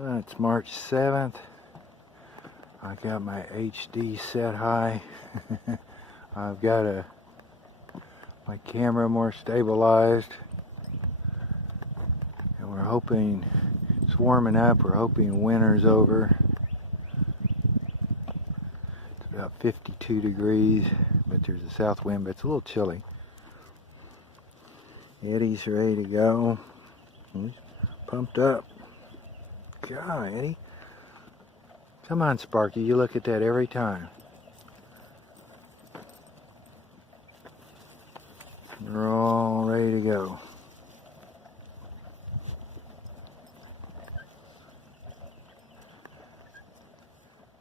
It's March 7th. I got my HD set high. I've got my camera more stabilized. And we're hoping it's warming up. We're hoping winter's over. It's about 52 degrees, but there's a south wind, but it's a little chilly. Eddie's ready to go. He's pumped up. God, Eddie. Come on, Sparky. You look at that every time. We're all ready to go.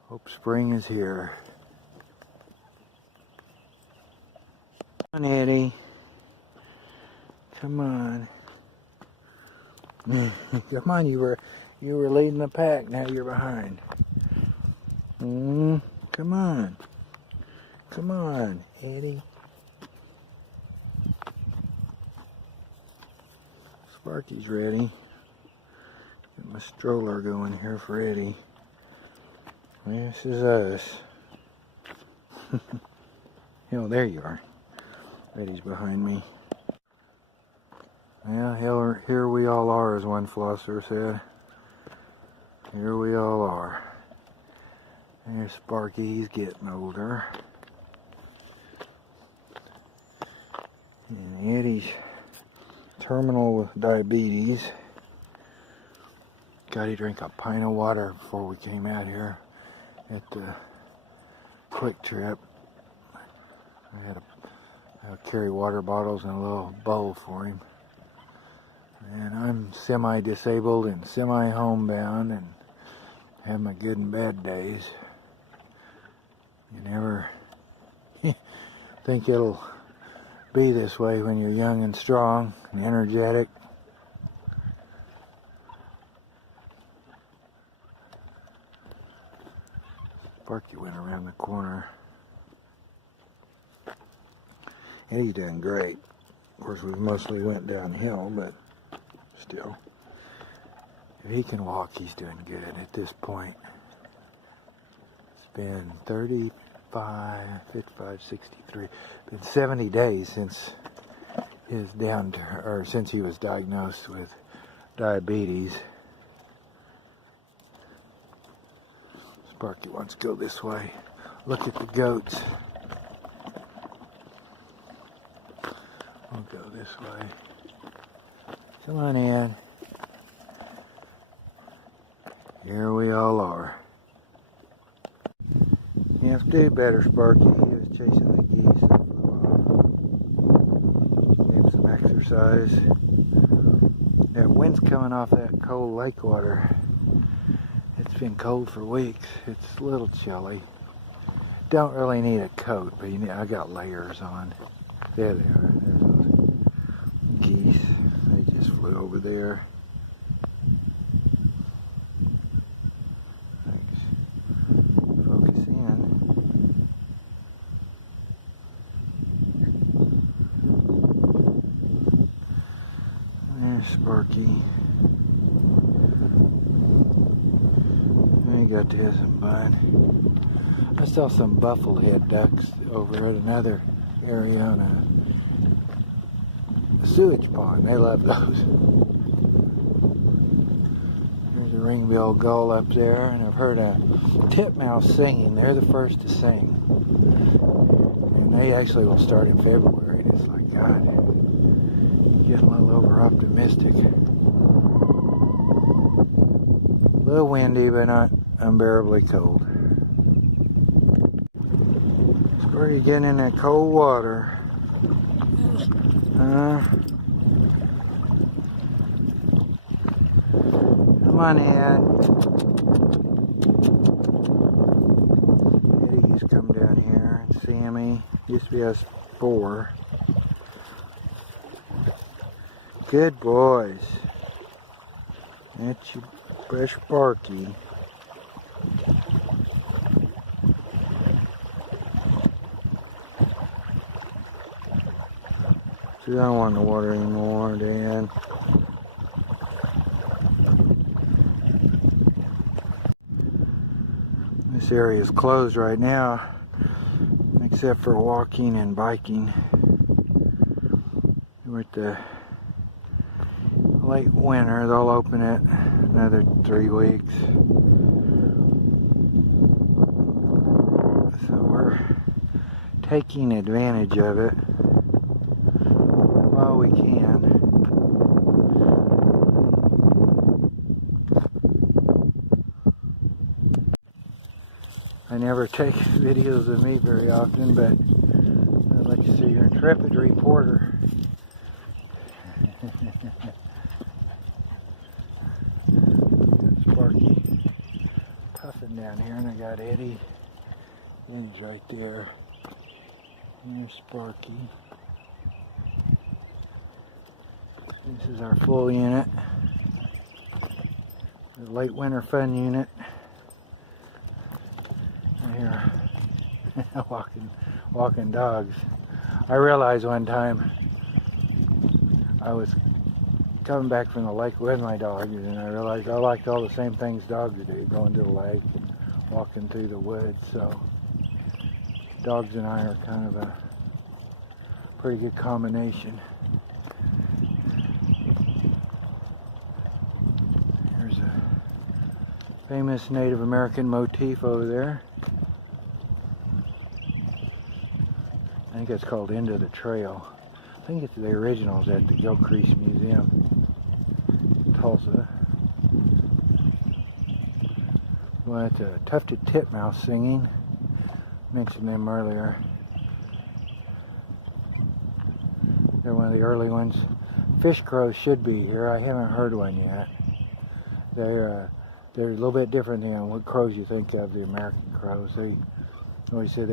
Hope spring is here. Come on, Eddie. Come on. Come on, you were leading the pack, now you're behind. Come on. Come on, Eddie. Sparky's ready. Get my stroller going here for Eddie. This is us. Oh, there you are. Eddie's behind me. Well, here we all are, as one flosser said. Here we all are. There's Sparky, he's getting older. And Eddie's terminal with diabetes. Got to drink a pint of water before we came out here at the Quick Trip. I had to carry water bottles and a little bowl for him. And I'm semi-disabled and semi-homebound and have my good and bad days. You never think it'll be this way when you're young and strong and energetic. Sparky went around the corner. Eddie's doing great. Of course, we mostly went downhill, but still. If he can walk, he's doing good at this point. It's been 55, 63. Been 70 days since since he was diagnosed with diabetes. Sparky wants to go this way. Look at the goats. We'll go this way. Come on in. Here we all are. You have to do better, Sparky. He was chasing the geese for a while. Gave some exercise. That wind's coming off that cold lake water. It's been cold for weeks. It's a little chilly. Don't really need a coat, but I got layers on. There they are. There's those geese. They just flew over there. Sparky. We got this and bud. I saw some bufflehead ducks over at another area on a sewage pond. They love those. There's a ring-billed gull up there, and I've heard a titmouse singing. They're the first to sing. And they actually will start in February. And it's like, God, getting a little over optimistic. A little windy, but not unbearably cold. Sparky getting in that cold water. Come on, Ed. Eddie used to come down here, and Sammy. Used to be us 4. Good boys. That's your fresh Sparky. See, I don't want the water anymore, Dan. This area is closed right now, except for walking and biking. We're at the late winter. They'll open it another 3 weeks. So we're taking advantage of it while we can. I never take videos of me very often, but I'd like to see your intrepid reporter. Sparky puffing down here, and I got Eddie. Eddie's right there. Here's Sparky. This is our full unit. The late winter fun unit. Here, walking dogs. I realized one time I was coming back from the lake with my dogs, and I realized I liked all the same things dogs do, going to the lake and walking through the woods. So dogs and I are kind of a pretty good combination. There's a famous Native American motif over there. I think it's called Into the Trail. I think it's the originals at the Gilcrease Museum, Tulsa. Well, it's a tufted titmouse singing. Mentioned them earlier. They're one of the early ones. Fish crows should be here. I haven't heard one yet. They're a little bit different than what crows you think of, the American crows. They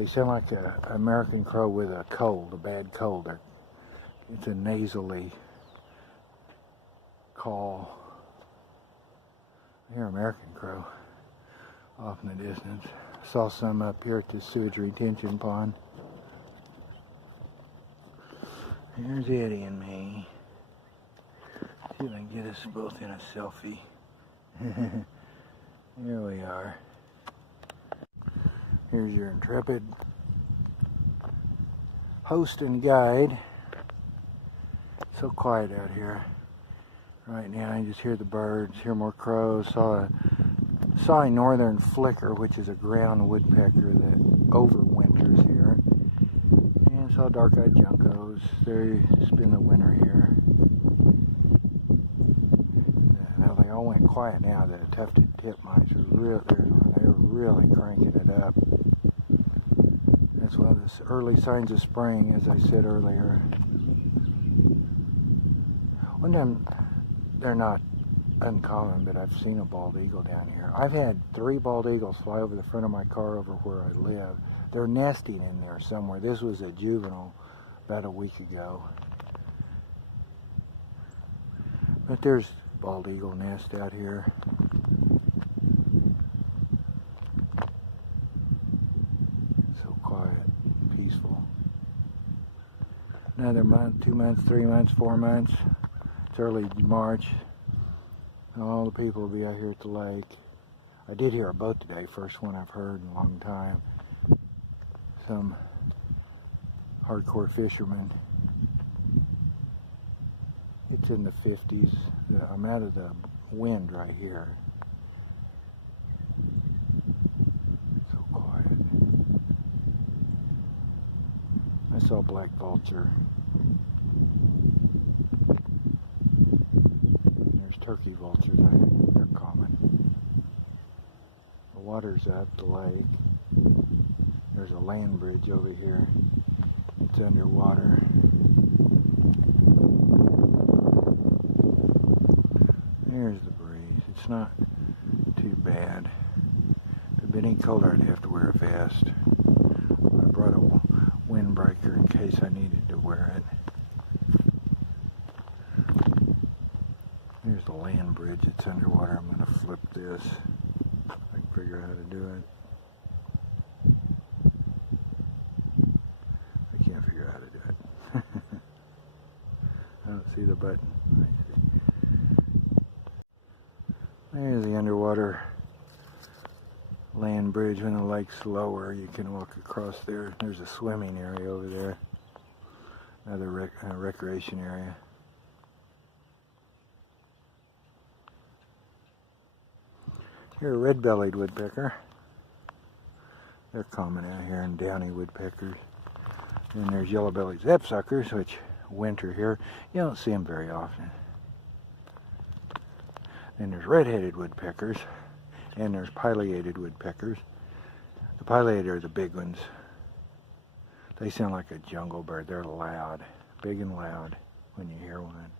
sound like an American crow with a cold, a bad cold. It's a nasally call. I hear American crow off in the distance. Saw some up here at the sewage retention pond. Here's Eddie and me. See if I can get us both in a selfie. Here we are. Here's your intrepid host and guide. So quiet out here right now. You just hear the birds, hear more crows. Saw a northern flicker, which is a ground woodpecker that overwinters here. And saw dark-eyed juncos. They spend the winter here. Now they all went quiet now. The tufted titmice they're really cranking it up. That's one of the early signs of spring, as I said earlier. One time, they're not uncommon, but I've seen a bald eagle down here. I've had 3 bald eagles fly over the front of my car over where I live. They're nesting in there somewhere. This was a juvenile about a week ago. But there's bald eagle nest out here. So quiet, peaceful. Another month, 2 months, 3 months, 4 months. It's early March. All the people will be out here at the lake. I did hear a boat today, first one I've heard in a long time. Some hardcore fishermen. It's in the 50s. I'm out of the wind right here. So quiet. I saw black vulture. There's turkey vultures. They're common. The water's up, the lake. There's a land bridge over here. It's underwater. There's the breeze. It's not too bad. If it had been any colder, I'd have to wear a vest. I brought a windbreaker in case I needed to wear it. There's the land bridge. It's underwater. I'm going to flip this. I can figure out how to do it. I can't figure out how to do it. I don't see the button. There's the underwater land bridge. When the lake's lower, you can walk across there. There's a swimming area over there. Another recreation area. Here's a red-bellied woodpecker. They're common out here, and downy woodpeckers. And there's yellow-bellied sapsuckers, which winter here. You don't see them very often. Then there's red-headed woodpeckers, and there's pileated woodpeckers. The pileated are the big ones. They sound like a jungle bird. They're loud, big and loud when you hear one.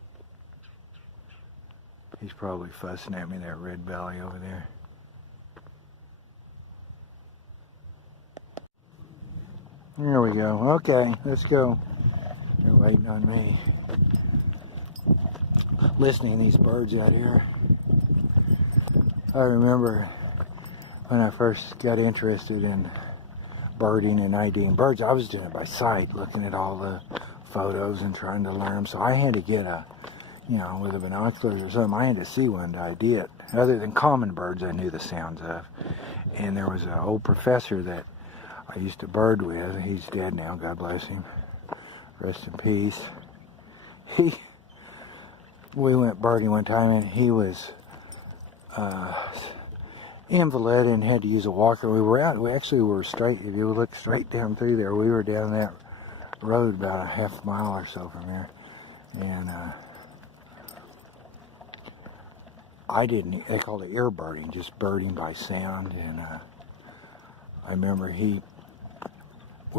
He's probably fussing at me, that red belly over there. There we go. Okay, let's go. They're waiting on me. Listening to these birds out here. I remember when I first got interested in birding and IDing birds, I was doing it by sight, looking at all the photos and trying to learn them. So I had to get a, with the binoculars or something, I had to see one to ID it. Other than common birds I knew the sounds of. And there was an old professor that I used to bird with. He's dead now, God bless him. Rest in peace. We went birding one time, and he was invalid and had to use a walker. We actually were straight, if you look straight down through there, we were down that road about a half mile or so from there. And they called it ear birding, just birding by sound. And I remember we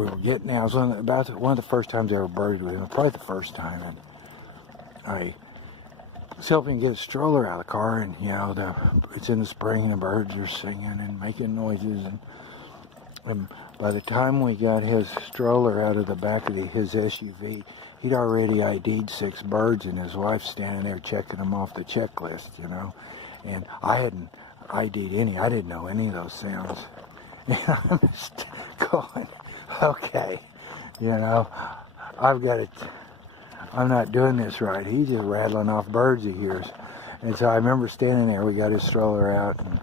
were getting out. It was one of the first times I ever birded with him, probably the first time. And I was helping get a stroller out of the car, and it's in the spring, and the birds are singing and making noises. And by the time we got his stroller out of the back of his SUV, he'd already ID'd 6 birds, and his wife's standing there checking them off the checklist, And I hadn't ID'd any. I didn't know any of those sounds. And I'm just going, okay, I've got it. I'm not doing this right. He's just rattling off birds he hears. And so I remember standing there. We got his stroller out, and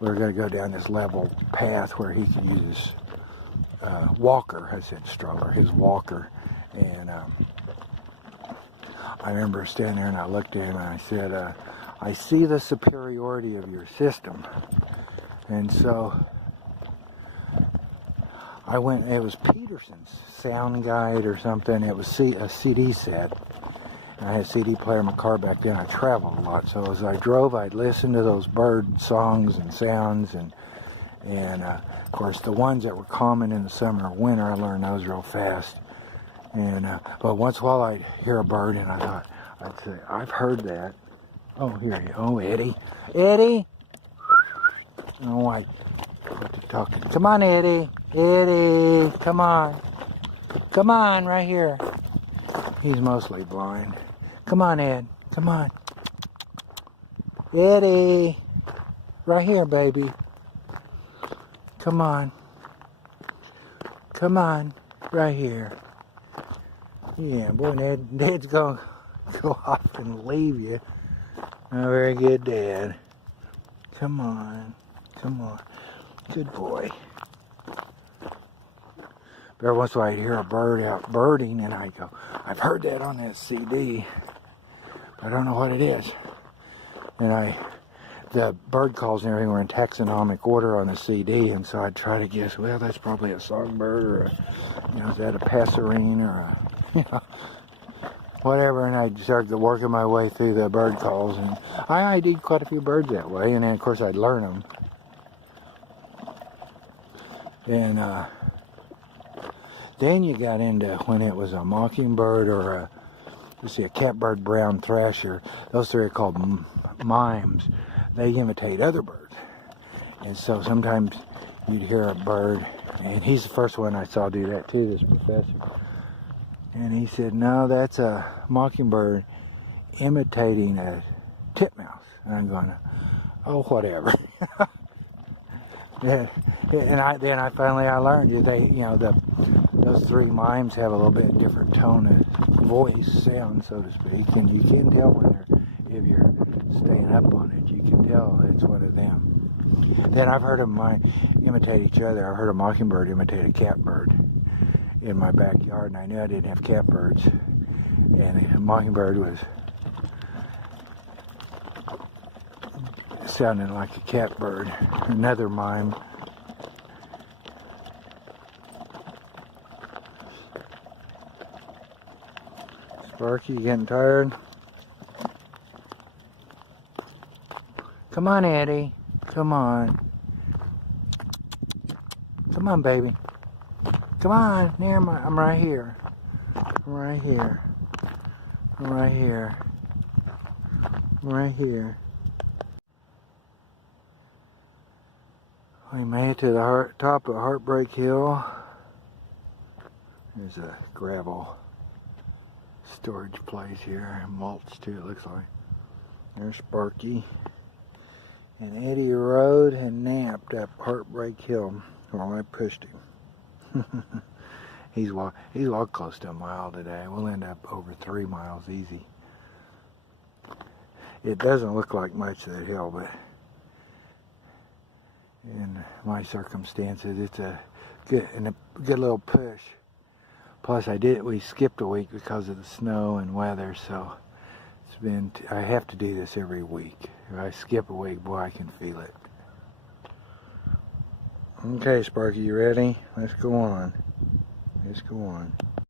we were going to go down this level path where he could use his walker. I said stroller, his walker. And I remember standing there, and I looked at him, and I said, I see the superiority of your system. And so I went, it was Peterson's sound guide or something. It was a CD set. And I had a CD player in my car back then. I traveled a lot. So as I drove, I'd listen to those bird songs and sounds. And of course, the ones that were common in the summer or winter, I learned those real fast. And but once in a while, I'd hear a bird, and I thought, I'd say, I've heard that. Oh, here you go. Oh, Eddie. Eddie! Oh, I got to talking. Come on, Eddie. Eddie, come on. Come on, right here. He's mostly blind. Come on, Ed. Come on. Eddie. Right here, baby. Come on. Come on. Right here. Yeah, boy, Dad's going to go off and leave you. Oh, very good, Dad. Come on. Come on. Good boy. Every once in a while I'd hear a bird out birding, and I'd go, I've heard that on that CD. I don't know what it is. And the bird calls and everything were in taxonomic order on the CD, and so I'd try to guess, well, that's probably a songbird, or is that a passerine, or whatever. And I'd start working my way through the bird calls, and I ID'd quite a few birds that way, and then of course I'd learn them. And then you got into when it was a mockingbird or a catbird brown thrasher. Those three are called mimes. They imitate other birds. And so sometimes you'd hear a bird, and he's the first one I saw do that too, this professor. And he said, no, that's a mockingbird imitating a titmouse. And I'm going, oh, whatever. Yeah, and then I finally learned those three mimes have a little bit different tone of voice, sound, so to speak, and you can tell if you're staying up on it, you can tell it's one of them. Then I've heard them imitate each other. I've heard a mockingbird imitate a catbird in my backyard, and I knew I didn't have catbirds. And a mockingbird was sounding like a catbird. Another mime. Sparky, you getting tired? Come on, Eddie. Come on. Come on, baby. Come on. Near my, I'm right here. I'm right here. I'm right here. I'm right here. We made it to the top of Heartbreak Hill. There's a gravel storage place here. Mulch too, it looks like. There's Sparky. And Eddie rode and napped up Heartbreak Hill while I pushed him. He's walked close to a mile today. We'll end up over 3 miles easy. It doesn't look like much of the hill, but in my circumstances, it's a good little push. Plus, we skipped a week because of the snow and weather, so I have to do this every week. If I skip a week, boy, I can feel it. Okay, Sparky, you ready? Let's go on. Let's go on.